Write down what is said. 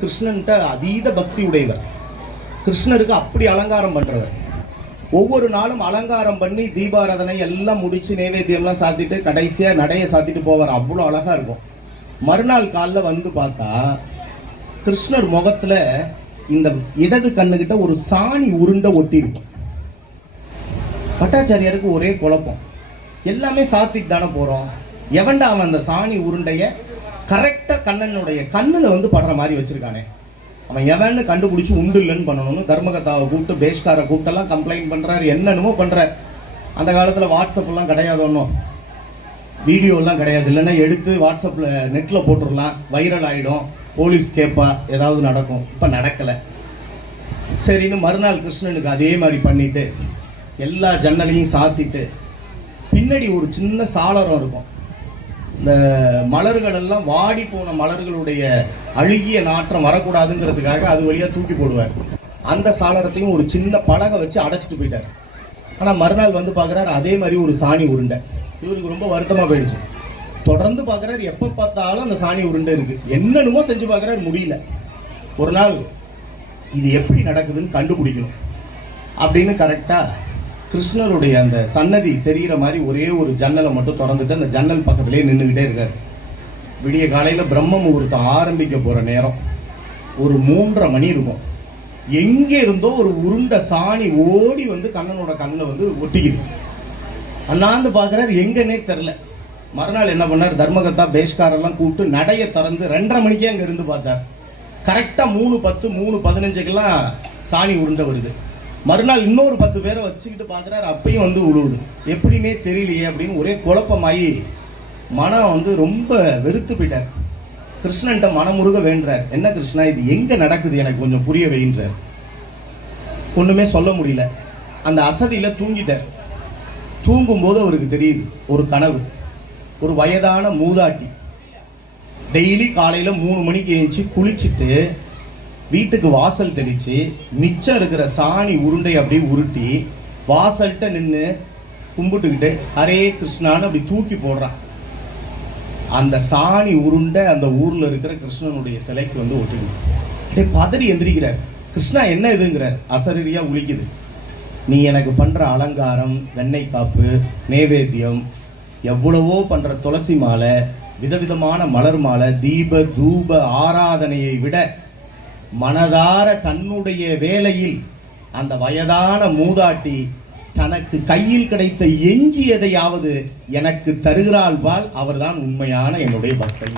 கிருஷ்ணன்ட்ட அதீத பக்தி உடையவர் கிருஷ்ணருக்கு அப்படி அலங்காரம் பண்றவர். ஒவ்வொரு நாளும் அலங்காரம் பண்ணி தீபாராதனை எல்லாம் முடிச்சு நைவேத்தியம்லாம் சாத்திட்டு கடைசியா நடையை சாத்திட்டு போவார். அவ்வளோ அழகா இருக்கும். மறுநாள் காலைல வந்து பார்த்தா கிருஷ்ணர் முகத்துல இந்த இடது கண்ணுகிட்ட ஒரு சாணி உருண்டை ஒட்டி இருக்கும் பட்டாச்சாரியாருக்கு ஒரே குழப்பம். எல்லாமே சாத்திட்டு தானே போகிறோம் எவன்டா அவன் அந்த சாணி உருண்டையை கரெக்டாக கண்ணனுடைய கண்ணில் வந்து படுற மாதிரி வச்சுருக்கானே. அவன் எவன்னு கண்டுபிடிச்சி உண்டு இல்லைன்னு பண்ணணும்னு தர்மகத்தாவை கூப்பிட்டு பேஷ்காரை கூப்பிட்டெல்லாம் கம்ப்ளைண்ட் பண்ணுறாரு என்னென்னமோ பண்ணுறார் அந்த காலத்தில் வாட்ஸ்அப்லாம் கிடையாது ஒன்றும் வீடியோலாம் கிடையாது. இல்லைன்னா எடுத்து வாட்ஸ்அப்பில் நெட்டில் போட்டுடலாம் வைரல் ஆகிடும் போலீஸ் கேட்பா ஏதாவது நடக்கும். இப்போ நடக்கலை. சரின்னு மறுநாள் கிருஷ்ணனுக்கு அதே மாதிரி பண்ணிவிட்டு எல்லா ஜன்னலையும் சாத்திட்டு பின்னாடி ஒரு சின்ன சாளரம் இருக்கும். இந்த மலர்கள் எல்லாம் வாடி போன மலர்களுடைய அழுகிய நாற்றம் வரக்கூடாதுங்கிறதுக்காக அது வழியாக தூக்கி போடுவார். அந்த சாளரத்தையும் ஒரு சின்ன பலகை வச்சு அடைச்சிட்டு போயிட்டார். ஆனால் மறுநாள் வந்து பார்க்குறாரு அதே மாதிரி ஒரு சாணி உருண்டை. இவருக்கு ரொம்ப வருத்தமாக போயிடுச்சு. தொடர்ந்து பார்க்குறாரு எப்போ பார்த்தாலும் அந்த சாணி உருண்டை இருக்குது என்னென்னமோ செஞ்சு பார்க்குறாரு முடியல. ஒரு நாள் இது எப்படி நடக்குதுன்னு கண்டுபிடிக்கணும். அப்படின்னு கரெக்டாக கிருஷ்ணருடைய அந்த சன்னதி தெரிகிற மாதிரி ஒரே ஒரு ஜன்னலை மட்டும் திறந்துட்டு அந்த ஜன்னல் பக்கத்துலேயே நின்றுக்கிட்டே இருக்கார். விடிய காலையில் பிரம்ம முகூர்த்தம் ஆரம்பிக்க போகிற நேரம். ஒரு மூன்றரை மணி இருக்கும். எங்கே இருந்தோ ஒரு உருண்டை சாணி ஓடி வந்து கண்ணனோட கண்ணில் வந்து ஒட்டிக்குது. அண்ணாந்து பார்க்குறாரு எங்கன்னே தெரில மறுநாள் என்ன பண்ணார் தர்மகத்தா பேஷ்காரெல்லாம் கூப்பிட்டு நடைய திறந்து ரெண்டரை மணிக்கே அங்கே இருந்து பார்த்தார். கரெக்டாக மூணு பத்து மூணு பதினஞ்சுக்கெல்லாம் சாணி உருண்டை வருது. மறுநாள் இன்னொரு பத்து பேரை வச்சுக்கிட்டு பார்க்குறாரு அப்பையும் வந்து உழுவுது. எப்படின்னே தெரியலையே அப்படின்னு ஒரே குழப்பமாயி மனம் வந்து ரொம்ப வெறுத்து போயிட்டார். கிருஷ்ணன்ட்ட மனமுருக வேண்டார் என்ன கிருஷ்ணா இது எங்கே நடக்குது? எனக்கு கொஞ்சம் புரிய வைன்றார் ஒன்றுமே சொல்ல முடியல. அந்த அசதியில் தூங்கிட்டார். தூங்கும்போது அவருக்கு தெரியுது ஒரு கனவு. ஒரு வயதான மூதாட்டி. டெய்லி காலையில் மூணு மணிக்கு எழுந்துச்சு குளிச்சுட்டு வீட்டுக்கு வாசல் தெளித்து மிச்சம் இருக்கிற சாணி உருண்டை அப்படியே உருட்டி வாசல்கிட்ட நின்று கும்பிட்டுக்கிட்டு ஹரே கிருஷ்ணான்னு அப்படி தூக்கி போடுறான். அந்த சாணி உருண்டை அந்த ஊரில் இருக்கிற கிருஷ்ணனுடைய சிலைக்கு வந்து ஒட்டிடுது அப்படியே பதறி எந்திரிக்கிறார் கிருஷ்ணா என்ன இதுங்கிறார்? அசரீரியாக உழிக்குது நீ எனக்கு பண்ணுற அலங்காரம் வெண்ணெய் காப்பு நேவேத்தியம் எவ்வளவோ பண்ணுற துளசி மாலை விதவிதமான மலர் மாலை தீப தூப ஆராதனையை விட மனதார தன்னுடைய வேலையில் அந்த வயதான மூதாட்டி தனக்கு கையில் கிடைத்த எஞ்சியதையாவது எனக்கு தருகிறாள் பால் அவர்தான் உண்மையான என்னுடைய பக்தன்.